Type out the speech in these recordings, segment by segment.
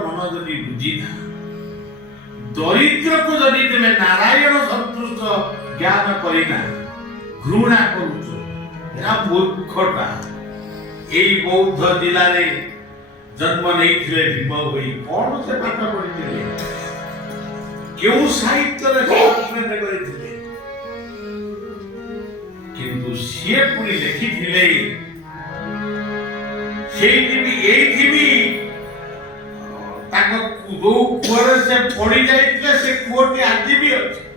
मन जदि बुझिना दरिद्र को जदि तुम नारायण संतुष्ट ज्ञान करिना घृणा करुच एरा मूर्खटा एई बौद्ध जिला रे जन्म नैथिले भीम होई कोन से पाठ पढिथिले केउ साहित्य रे अध्ययन करिथिले किंतु सिए पुनी लिखिथिले सेठी भी एठी भी ताको दो कुआरे से पड़ी जाइथिले से कुओटी आजि भी अछि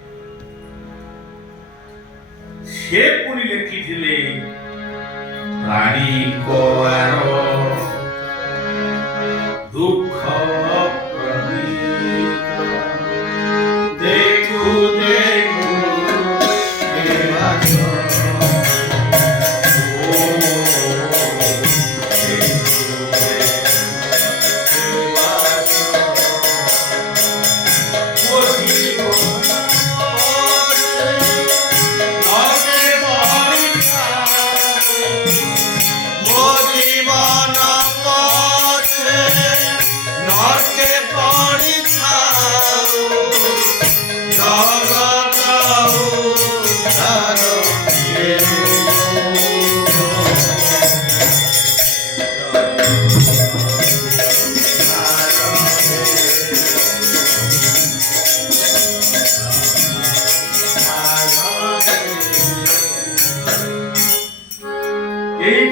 से पुनी लिखिथिले प्राणी को आरो दुख प्रदीप देखो देखो देवाचो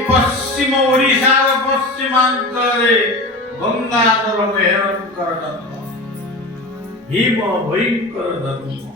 पश्चिम ओडिशा पश्चिमांचले गंगाधर मेहरंकर जन्म भीम भयंकर जन्म